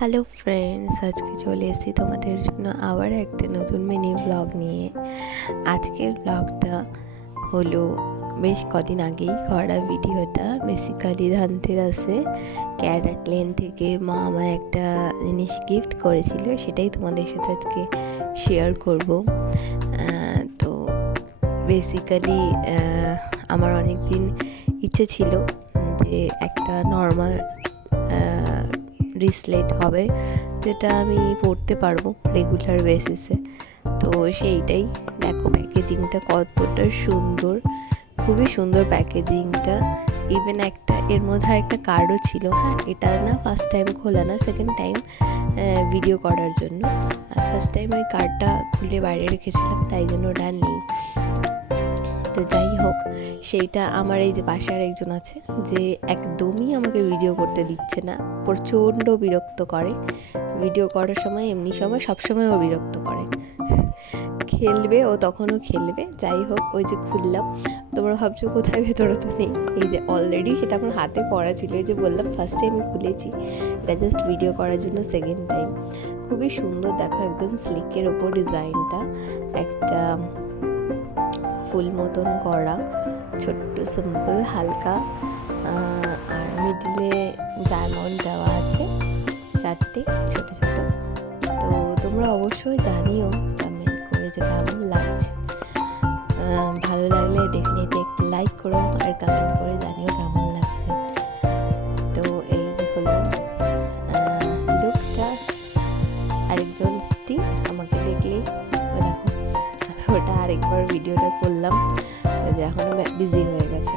Hello friends, আজকে চলে এসেছি তোমাদের জন্য আবার একটা নতুন মিনি ব্লগ নিয়ে। আজকের ব্লগটা হলো বেশ কদিন আগেই করা ভিডিওটা। বেসিক্যালি ধনতেরাসে ক্যারাট লেন থেকে মা আমায় একটা জিনিস গিফট করেছিল, সেটাই তোমাদের সাথে আজকে শেয়ার করব। তো বেসিক্যালি আমার অনেক দিন ইচ্ছে ছিল যে একটা নর্মাল রিসলেট হবে যেটা আমি পড়তে পারবো রেগুলার বেসিসে। তো সেইটাই দেখো, প্যাকেজিংটা কতটা সুন্দর, খুবই সুন্দর প্যাকেজিংটা। ইভেন একটা এর মধ্যে একটা কার্ডও ছিল। হ্যাঁ, এটা না ফার্স্ট টাইম খোলা না, সেকেন্ড টাইম ভিডিও করার জন্য। ফার্স্ট টাইম ওই কার্ডটা খুলে বাইরে রেখেছিলাম, তাই জন্য ওটা নেই। তো যাই হোক, সেইটা আমার এই যে পাশের একজন আছে যে একদমই আমাকে ভিডিও করতে দিচ্ছে না, প্রচণ্ড বিরক্ত করে। ভিডিও করার সময় এমনি সময় সবসময় ও বিরক্ত করে। খেলবে ও, তখনও খেলবে। যাই হোক, ওই যে খুললাম, তোমরা ভাবছো কোথায়, ভেতরে তো নেই। এই যে অলরেডি সেটা আমার হাতে পড়া ছিল, এই যে বললাম ফার্স্ট টাইম খুলেছি, এটা জাস্ট ভিডিও করার জন্য সেকেন্ড টাইম। খুবই সুন্দর, দেখো একদম স্লিকের ওপর ডিজাইনটা, একটা ফুল মতন করা, ছোট্ট সিম্পল হালকা, আর মিডলে ডায়মন্ড দেওয়া আছে 4টে ছোট ছোট। তো তোমরা অবশ্যই জানিও কমেন্ট করে যে কেমন লাগছে। ভালো লাগলে ডেফিনেটলি একটু লাইক করো আর কমেন্ট করে জানিও কেমন লাগছে। তো এই যে হলো লুকটা। আরেকজন স্টিক আমাকে দেখলেই দেখো, ওটা আরেকবার ভিডিওটা করলাম, যে এখনও বিজি হয়ে গেছে।